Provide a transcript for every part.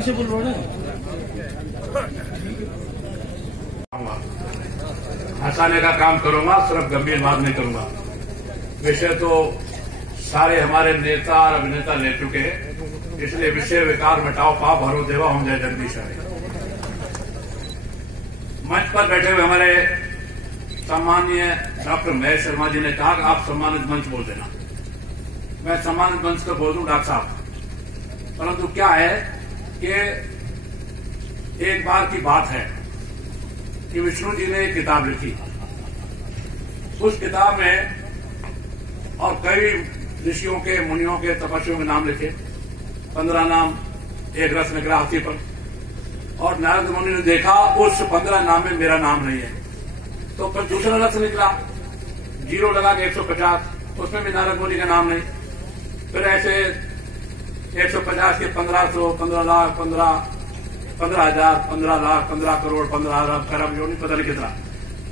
से बोल रहा है हंसाने का काम करूंगा, सिर्फ गंभीर बात नहीं करूंगा। विषय तो सारे हमारे नेता और अभिनेता ले चुके हैं, इसलिए विषय विकार मिटाओ पाप हरो देवा हम जय जगदीश हरे। मंच पर बैठे हुए हमारे सम्माननीय डॉक्टर महेश शर्मा जी ने कहा कि आप सम्मानित मंच बोल देना। मैं सम्मानित मंच तो बोल दूं डॉक्टर साहब, परंतु क्या है कि एक बार की बात है कि विष्णु जी ने एक किताब लिखी। उस किताब में और कई ऋषियों के, मुनियों के, तपस्वियों के नाम लिखे। 15 नाम एक रस निकला हाथी पर, और नारद मुनि ने देखा उस 15 नाम में मेरा नाम नहीं है, तो फिर दूसरा रस निकला, 0 लगा के 150, उसमें भी नारद मुनि का नाम नहीं। फिर ऐसे 150 के 1500, 15 लाख, 15,000, 15 लाख, 15 करोड़, 15 अरब, खरब, जो नहीं पता नहीं कितना,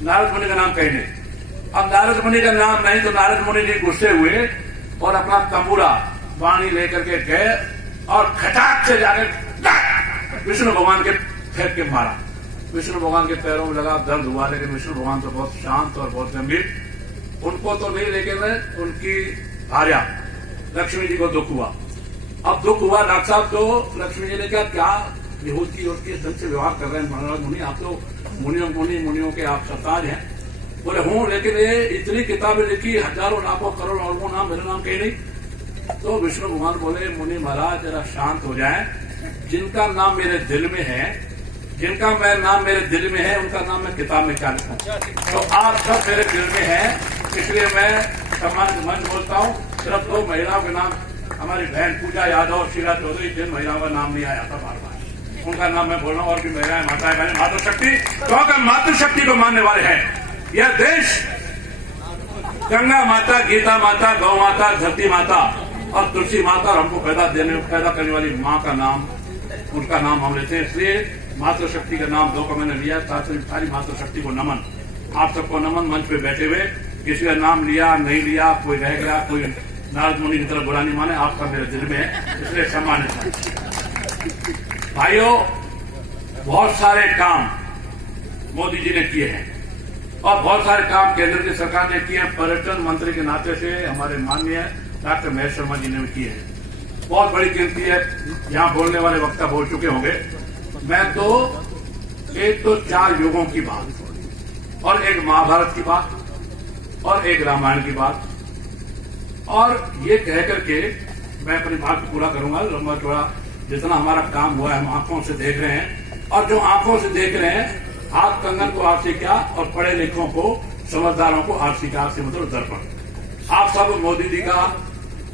नारद मुनि का नाम कहीं नहीं। अब नारद मुनि का नाम नहीं तो नारद मुनि जी गुस्से हुए और अपना तंबूरा वाणी लेकर के गए और खटाक से जाकर विष्णु भगवान के फेंक के मारा। विष्णु भगवान के पैरों में लगा, दर्द हुआ, लेकिन विष्णु भगवान तो बहुत शांत और बहुत गंभीर, उनको तो नहीं, लेकिन उनकी भार्या लक्ष्मी जी को दुख हुआ। अब दुख हुआ डॉक्टर साहब, तो लक्ष्मी जी ने कहा क्या विभूति होती है, ढंग से व्यवहार कर रहे हैं महाराज मुनि, आप तो मुनियों के आप सरताज हैं। बोले हूं, लेकिन ये इतनी किताबें लिखी, हजारों लाखों करोड़ और वो नाम, मेरा नाम कहीं नहीं। तो विष्णु भगवान बोले मुनि महाराज जरा शांत हो जाएं, जिनका नाम मेरे दिल में है, जिनका नाम मेरे दिल में है, उनका नाम मैं किताब में क्या लिखूं। तो आप सब मेरे दिल में हैं, इसलिए मैं सम्मानित मंच बोलता हूं। सिर्फ 2 महिलाओं के नाम, हमारी बहन पूजा यादव और शीला चौधरी, जिन महिलाओं का नाम नहीं आया था बार बार, उनका नाम मैं बोल रहा हूं। और भी महिलाएं, माताएं, बहनें, मातृशक्ति, क्योंकि मातृशक्ति को मानने वाले हैं। यह देश गंगा माता, गीता माता, गौ माता, धरती माता और तुलसी माता और हमको पैदा करने वाली माँ का नाम, उनका नाम हम लेते हैं। इसलिए मातृशक्ति का नाम 2 का मैंने लिया, सारी मातृशक्ति को नमन। आप सबको नमन, मंच पे बैठे हुए, किसी का नाम लिया नहीं लिया, कोई रह गया, कोई नारद मुनि की तरफ बुरा नहीं माने, आपका मेरे दिल में है, इसलिए सम्मानित। भाइयों, बहुत सारे काम मोदी जी ने किए हैं और बहुत सारे काम केंद्र की सरकार ने किए हैं। पर्यटन मंत्री के नाते से हमारे माननीय डॉक्टर महेश शर्मा जी ने भी किए हैं। बहुत बड़ी गिनती है, यहाँ बोलने वाले वक्ता बोल चुके होंगे। मैं तो एक तो 4 युगों की बात और एक महाभारत की बात और एक रामायण की बात, और ये कह करके मैं अपनी बात को पूरा करूंगा। लंबा चौड़ा जितना हमारा काम हुआ है हम आंखों से देख रहे हैं, और जो आंखों से देख रहे हैं, हाथ कंगन को आरसी क्या और पढ़े लिखों को, समझदारों को आरसी का, आरसी मतलब दर्पण। आप सब मोदी जी का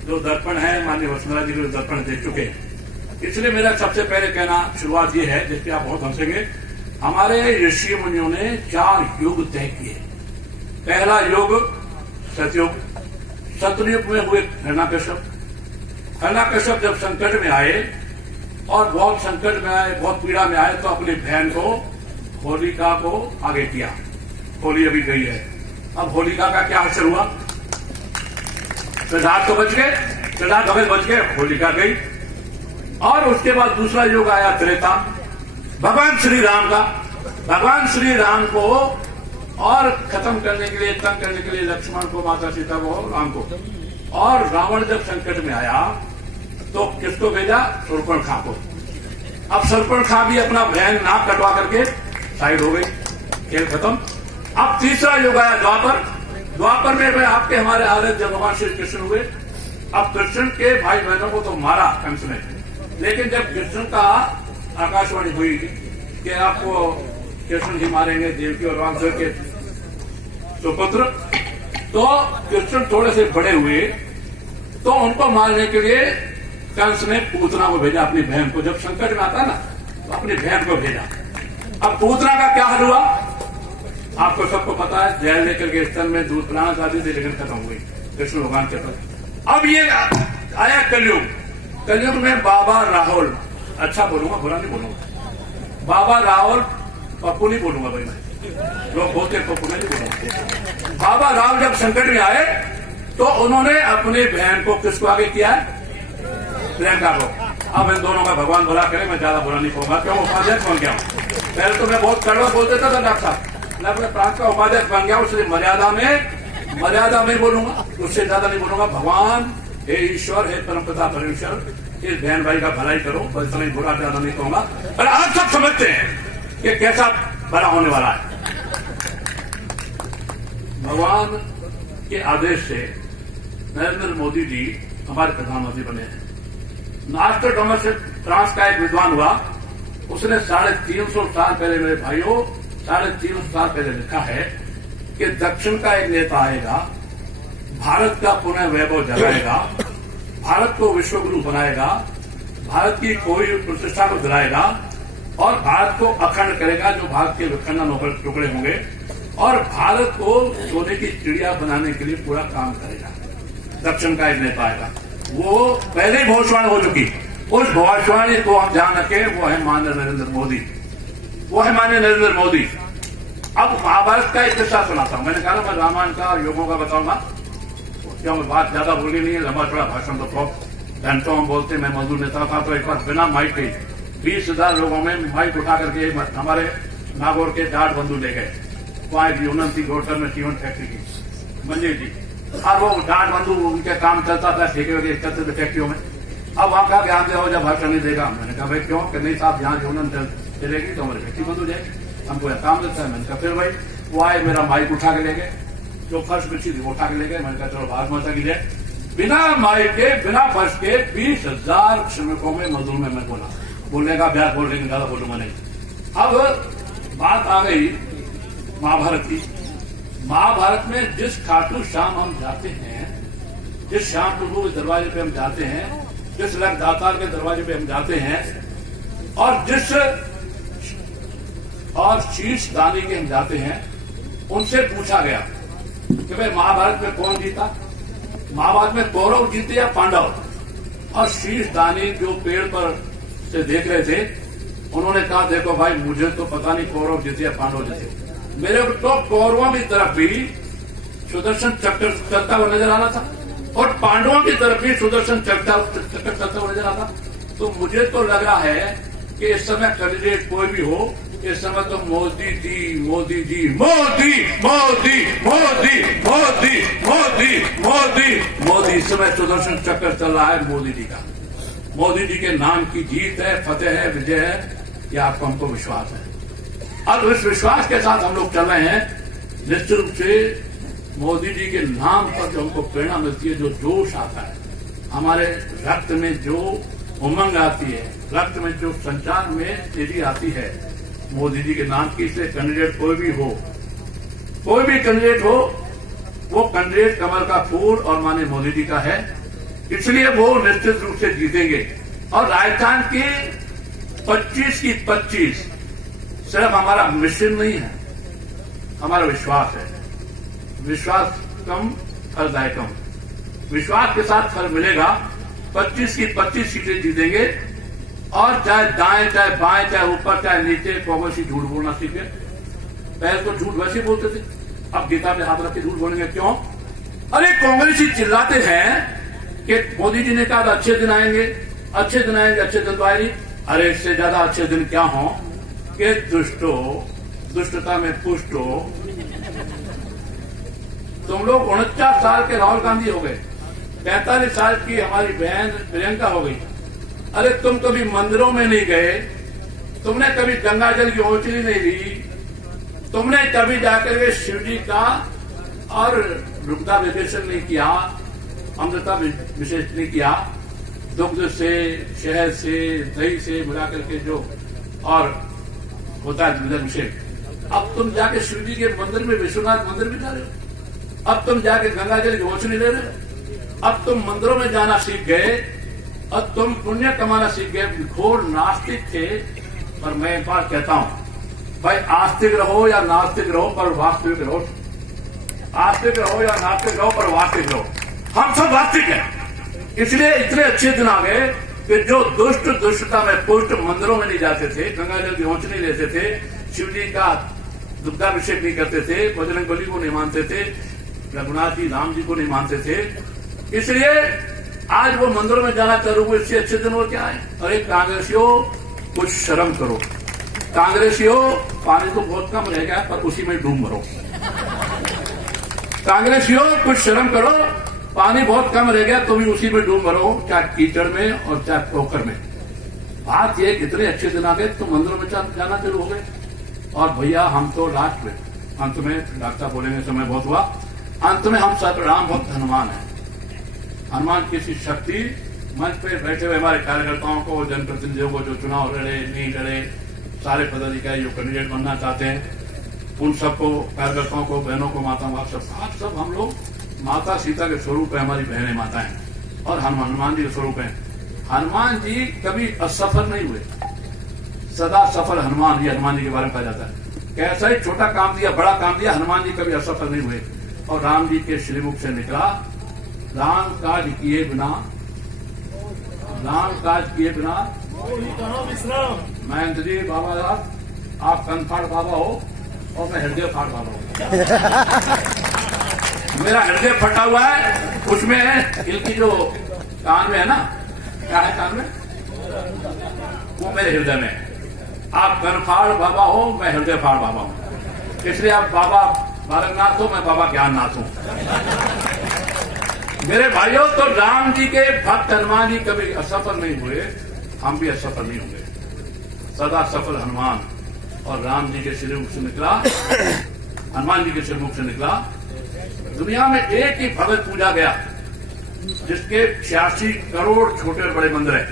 जो दर्पण है, माननीय वसुंधरा जी का जो दर्पण देख चुके हैं। इसलिए मेरा सबसे पहले कहना शुरुआत ये है, जिसपे आप बहुत हंसेंगे, हमारे ऋषि मुनियों ने 4 युग तय किए। पहला युग सतयुग, सतयुग में हुए हिरण्यकश्यप जब संकट में आए और बहुत संकट में आए, बहुत पीड़ा में आए, तो अपनी बहन को, होलिका को आगे किया। होली अभी गई है, अब होलिका का क्या असर हुआ? सिद्धार्थ तो बच गए, सिद्धार्थ भगत बच गए, होलिका गई। और उसके बाद दूसरा युग आया त्रेता, भगवान श्री राम का। भगवान श्री राम को और खत्म करने के लिए, तंग करने के लिए लक्ष्मण को, माता सीता को, राम को। और रावण जब संकट में आया तो किसको भेजा? शूर्पणखा को। अब शूर्पणखा भी अपना बहन नाक कटवा करके साइड हो गई, खेल खत्म। अब तीसरा युग आया द्वापर। द्वापर में आपके हमारे आदर्श जब भगवान श्री कृष्ण हुए। अब कृष्ण के भाई बहनों को तो मारा कंस ने, लेकिन जब कृष्ण का आकाशवाणी हुई कि आपको कृष्ण ही मारेंगे, देवकी और राम के सुपुत्र, तो कृष्ण थोड़े से बड़े हुए, तो उनको मारने के लिए कंस ने पूतना को भेजा, अपनी बहन को। जब संकट में आता ना तो अपनी बहन को भेजा। अब पूतना का क्या हाल हुआ आपको सबको पता है, जहर लेकर के स्तन में दूध पिलाना चाहती थी, लेकिन खत्म हुई कृष्ण भगवान के पास। अब ये आया कलयुग। कलयुग में बाबा राहुल, अच्छा बोलूंगा, बुरा नहीं बोलूंगा, बाबा राहुल, पप्पू नहीं बोलूंगा भाई, मैं लोग बोलते पप्पू नहीं बोलूंगा। बाबा राव जब संकट में आए तो उन्होंने अपनी बहन को किसको आगे किया है? प्रियंका को। अब इन दोनों का भगवान भला करे, मैं ज्यादा बुरा नहीं कहूंगा, क्यों उपाध्यक्ष बन गया हूं। पहले तो मैं बहुत कड़वा बोल देता था डॉक्टर साहब, मैं अपने प्रांत का उपाध्यक्ष बन गया, उससे मर्यादा में बोलूंगा, उससे ज्यादा नहीं बोलूंगा। भगवान हे ईश्वर, हे परमपिता परमेश्वर, इस बहन भाई का भलाई करो, बस समय बुरा ज्यादा नहीं कहूंगा। पर आप सब समझते हैं कि कैसा बड़ा होने वाला है। भगवान के आदेश से नरेंद्र मोदी जी हमारे प्रधानमंत्री बने हैं। नास्ट्राडामस से फ्रांस का एक विद्वान हुआ, उसने 350 साल पहले, मेरे भाइयों 350 साल पहले लिखा है कि दक्षिण का एक नेता आएगा, भारत का पुनः वैभव जगाएगा, भारत को विश्वगुरु बनाएगा, भारत की कोई प्रतिष्ठा को दिलाएगा और भारत को अखंड करेगा, जो भारत के विखंडन टुकड़े होंगे, और भारत को सोने की चिड़िया बनाने के लिए पूरा काम करेगा। दक्षिण का एक नेता आएगा, वो पहले ही भविष्यवाणी हो चुकी, उस भविष्यवाणी को हम ध्यान रखें, वो है माननीय नरेंद्र मोदी, वो है माननीय नरेंद्र मोदी। अब महाभारत का एक किस्सा सुनाता हूं, मैंने कहा मैं रामायण का और योगों का बताऊंगा, क्यों बात ज्यादा बोली नहीं है, लंबा चौड़ा भाषण तो बहुत घंटों हम बोलते। मैं मजदूर नेता था, तो एक बार बिना माइक के 20,000 लोगों में माइक उठा करके हमारे नागौर के डाट बंधु ले गए, वहां एक यूनियन थी गोटर में, सीमेंट फैक्ट्री की, मंजिल जी, और वो डाट बंधु उनके काम चलता था, ठेके वगैरह चलते थे फैक्ट्रियों में। अब वहां का ध्यान दे जब भाषण नहीं देगा, मैंने कहा भाई क्यों कि नहीं साहब, यहाँ यूनियन चलेगी तो हमारी फैक्ट्री बंद हो जाएगी, हमको यह काम देता है। मैंने कहा फिर भाई वो आए, मेरा माइक उठा के ले गए, जो फर्श बिछी थी वो उठा के ले गए। मैंने कहा चलो भारत माता की जय। बिना माइक के, बिना फर्श के 20,000 श्रमिकों में, मजदूर में मैं बोलने का अभ्यास बोल, लेकिन ज्यादा बोलूंगा नहीं। अब बात आ गई महाभारत की। महाभारत में जिस खाटू श्याम हम जाते हैं, जिस श्याम प्रभु के दरवाजे पे हम जाते हैं, जिस लग दातार के दरवाजे पे हम जाते हैं, और शीश दानी के हम जाते हैं, उनसे पूछा गया कि भाई महाभारत में कौन जीता? महाभारत में कौरव जीते या पांडव? और शीश दानी जो पेड़ पर से देख रहे थे, उन्होंने कहा देखो भाई, मुझे तो पता नहीं कौरव जीते या पांडव जीते, मेरे को तो कौरवों की तरफ भी सुदर्शन चक्र चलता हुआ नजर आ रहा था, और पांडवों की तरफ भी सुदर्शन चक्र चलता हुआ नजर आता। तो मुझे तो लग रहा है कि इस समय कैंडिडेट कोई भी हो, इस समय तो मोदी जी मोदी जी मोदी मोदी मोदी मोदी मोदी मोदी मोदी इस समय सुदर्शन चक्र चल रहा है मोदी जी का। मोदी जी के नाम की जीत है, फतेह है, विजय है, ये आपको हमको विश्वास है। अब इस विश्वास के साथ हम लोग चल रहे हैं। निश्चित रूप से मोदी जी के नाम पर जो हमको प्रेरणा मिलती है, जो जोश आता है, हमारे रक्त में जो उमंग आती है, रक्त में जो संचार में तेजी आती है, मोदी जी के नाम की। इसलिए कैंडिडेट कोई भी हो, कोई भी कैंडिडेट हो, वो कैंडिडेट कमल का फूल और माने मोदी जी का है, इसलिए वो निश्चित रूप से जीतेंगे। और राजस्थान की 25 की 25 सिर्फ हमारा मिशन नहीं है, हमारा विश्वास है। विश्वास कम फलदायकम, विश्वास के साथ फल मिलेगा। 25 की 25 सीटें जीतेंगे, और चाहे दाएं चाहे बाएं, चाहे ऊपर चाहे नीचे, कांग्रेस झूठ बोलना सीखे। पहले तो झूठ वैसे बोलते थे, अब गीता पे हाथ रख के झूठ बोलेंगे क्यों? अरे कांग्रेसी चिल्लाते हैं कि मोदी जी ने कहा अच्छे दिन आएंगे, अच्छे दिन आएंगे, अच्छे दिन तो आए नहीं। अरे इससे ज्यादा अच्छे दिन क्या हो कि दुष्टो दुष्टता में पुष्ट हो। तुम लोग 49 साल के राहुल गांधी हो गए, 45 साल की हमारी बहन प्रियंका हो गई। अरे तुम कभी मंदिरों में नहीं गए, तुमने कभी गंगा जल की ओचरी नहीं ली, तुमने कभी जाकर के शिव जी का और रुकता विवेचन नहीं किया, अमृता विशेष नहीं किया, दुग्ध से, शहद से, दही से मिला करके जो और होता है अभिषेक। अब तुम जाके शिव जी के मंदिर में, विश्वनाथ मंदिर में जा रहे हो, अब तुम जाके गंगा जल की ओचरी ले रहे हो, अब तुम मंदिरों में जाना सीख गए, और तुम पुण्य कमाना सीख गए। घोर नास्तिक थे, पर मैं एक बार कहता हूं भाई, आस्तिक रहो या नास्तिक रहो, पर वास्तविक रहो। आस्तिक रहो या नास्तिक रहो, पर वास्तविक रहो। हम सब वास्तविक हैं, इसलिए इतने अच्छे दिन आ गए कि जो दुष्ट दुष्टता में पुष्ट मंदिरों में नहीं जाते थे, गंगा जल की ओंच नहीं लेते थे, शिव जी का दुग्धाभिषेक नहीं करते थे, बजरंग बली को नहीं मानते थे, रघुनाथ जी राम जी को नहीं मानते थे, इसलिए आज वो मंदिरों में जाना चालू हुए। इससे अच्छे दिन और क्या है। अरे कांग्रेसियों, कुछ शर्म करो। कांग्रेसियों, पानी तो बहुत कम रह गया पर उसी में डूब मरो। कांग्रेसियों, कुछ शर्म करो, पानी बहुत कम रह गया तो भी उसी में डूब मरो, चाहे कीचड़ में और चाहे पोखर में। बात ये कितने अच्छे दिन आ गए तो मंदिरों में जाना शुरू हो गए। और भैया हम तो लास्ट में अंत में डॉक्टर साहब बोलेंगे समय बहुत हुआ, अंत में हम सब राम भक्त हनुमान है। हनुमान की सी शक्ति मंच पे बैठे हुए हमारे कार्यकर्ताओं को, जनप्रतिनिधियों को जो चुनाव लड़े नहीं लड़े, सारे पदाधिकारी जो कैंडिडेट बनना चाहते हैं, उन सबको, कार्यकर्ताओं को, बहनों को, माताओं को, सब हम लोग माता सीता के स्वरूप है। हमारी बहनें माताएं और हनुमान जी के स्वरूप है। हनुमान जी कभी असफल नहीं हुए, सदा सफल हनुमान। ये हनुमान जी के बारे में कहा जाता है। कैसा ही छोटा काम दिया, बड़ा काम दिया, हनुमान जी कभी असफल नहीं हुए। और राम जी के श्रीमुख से निकला, राम काज किए बिना, राम काज किए बिना महेंद्र जी बाबा साहब, आप कनफाड़ बाबा हो और मैं हृदय फाड़ बाबा हूं। मेरा हृदय फटा हुआ है, उसमें इनकी जो कान में है ना, क्या है कान में, वो मेरे हृदय में है। आप कनफाड़ बाबा हो, मैं हृदय फाड़ बाबा हूं। इसलिए आप बाबा बालकनाथ हो, मैं बाबा ज्ञाननाथ हूं। मेरे भाइयों, तो राम जी के भक्त हनुमान जी कभी असफल नहीं हुए, हम भी असफल नहीं होंगे। सदा सफल हनुमान। और राम जी के श्रीमुख से निकला, हनुमान जी के श्रीमुख से निकला। दुनिया में एक ही भगत पूजा गया जिसके 86 करोड़ छोटे और बड़े मंदिर हैं।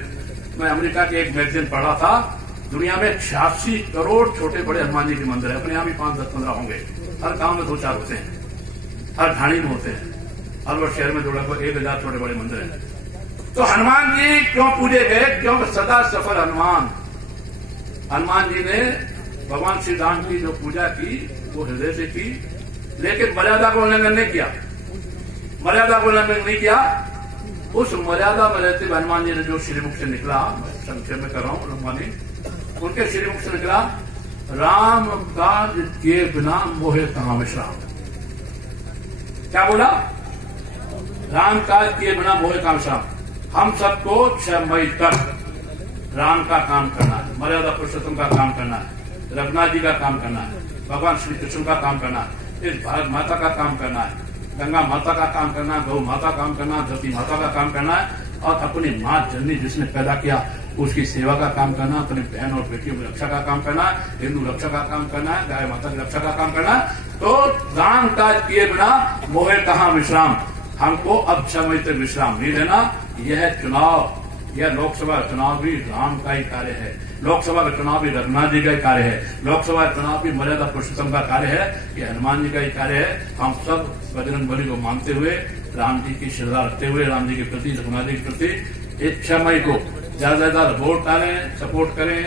मैं अमेरिका के एक मैगजीन पढ़ रहा था, दुनिया में 86 करोड़ छोटे बड़े हनुमान जी के मंदिर है। अपने यहाँ भी 5, 10, 15 होंगे। हर गांव में 2-4 होते हैं, हर ढाणी में होते हैं, हर वर्ष शहर में जो लगभग 1000 छोटे बड़े मंदिर हैं। तो हनुमान जी क्यों पूजे गए? क्योंकि सदा सफल हनुमान। हनुमान जी ने भगवान श्री राम की जो पूजा की वो हृदय से की, लेकिन मर्यादा को उल्लंघन नहीं किया। मर्यादा को उल्लंघन नहीं किया। उस मर्यादा में रहते हुए हनुमान जी ने जो श्रीमुख से निकला, संक्षेप में कर रहा हूं, हनुमानी उनके श्रीमुख से निकला, राम काज किए बिना मोहे कहां विश्राम। क्या बोला? राम काज किए बिना मोहे कहां विश्राम। हम सबको 6 मई तक राम का काम करना है, मर्यादा पुरुषोत्तम का काम करना है, रघुनाथ जी का काम करना है, भगवान श्री कृष्ण का काम करना है, इस भारत माता का काम करना है, गंगा माता का काम करना है, गौ माता का काम करना है, धरती माता का काम करना है, और अपनी माँ जननी जिसने पैदा किया उसकी सेवा का काम करना, अपनी बहन और बेटियों की रक्षा का काम करना, हिंदू रक्षा का काम करना है, गाय माता की रक्षा का काम करना। तो राम काज किए बिना मोहे कहां विश्राम। हमको अब 6 मई तक विश्राम नहीं लेना। यह चुनाव, यह लोकसभा चुनाव भी राम का ही कार्य है, लोकसभा का चुनाव भी रघुनाथ जी का ही कार्य है, लोकसभा चुनाव भी मर्यादा पुरुषोत्तम का कार्य है, ये हनुमान जी का ही कार्य है। हम सब बजरंग बली को मानते हुए, राम जी की श्रद्धा रखते हुए, राम जी के प्रति, रघुनाथ जी के प्रति इस 6 मई को ज्यादा से ज्यादा वोट डालें, सपोर्ट करें,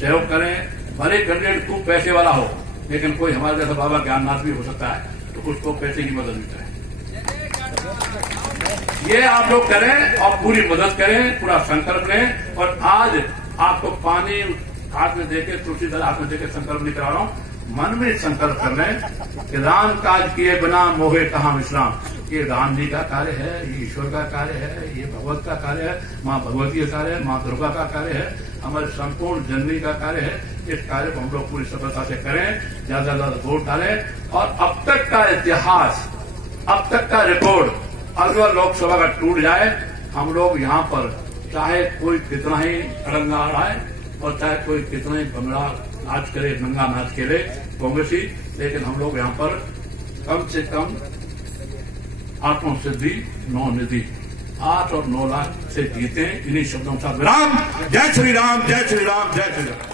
सहयोग करें। भले कैंडिडेट खूब पैसे वाला हो, लेकिन कोई हमारे जैसा बाबा ज्ञाननाथ भी हो सकता है, तो उसको पैसे की मदद भी करें। ये आप लोग करें और पूरी मदद करें, पूरा संकल्प लें। और आज आपको पानी हाथ में देके, तुलसी दल हाथ में देके संकल्प नहीं करा रहा हूं, मन में संकल्प कर लें कि राम काज किए बिना मोहे कहां विश्राम। ये राम जी का कार्य है, ये ईश्वर का कार्य है, ये भगवत का कार्य है, माँ भगवती का कार्य है, माँ दुर्गा का कार्य है, हमारे संपूर्ण जननी का कार्य है। इस कार्य को हम लोग पूरी सफलता से करें, ज्यादा से ज्यादा वोट डालें। और अब तक का इतिहास, अब तक का रिकॉर्ड अगर लोकसभा का टूट जाए, हम लोग यहाँ पर चाहे कोई कितना ही अड़ंगा अड़ाए और चाहे कोई कितना ही भंगड़ा नाच करे, नंगा नाच करे कांग्रेसी, लेकिन हम लोग यहाँ पर कम से कम 8 सिद्धि 9 निधि 8 और 9 लाख से जीते। इन्हीं शब्दों के साथ राम, जय श्री राम, जय श्री राम, जय श्री राम।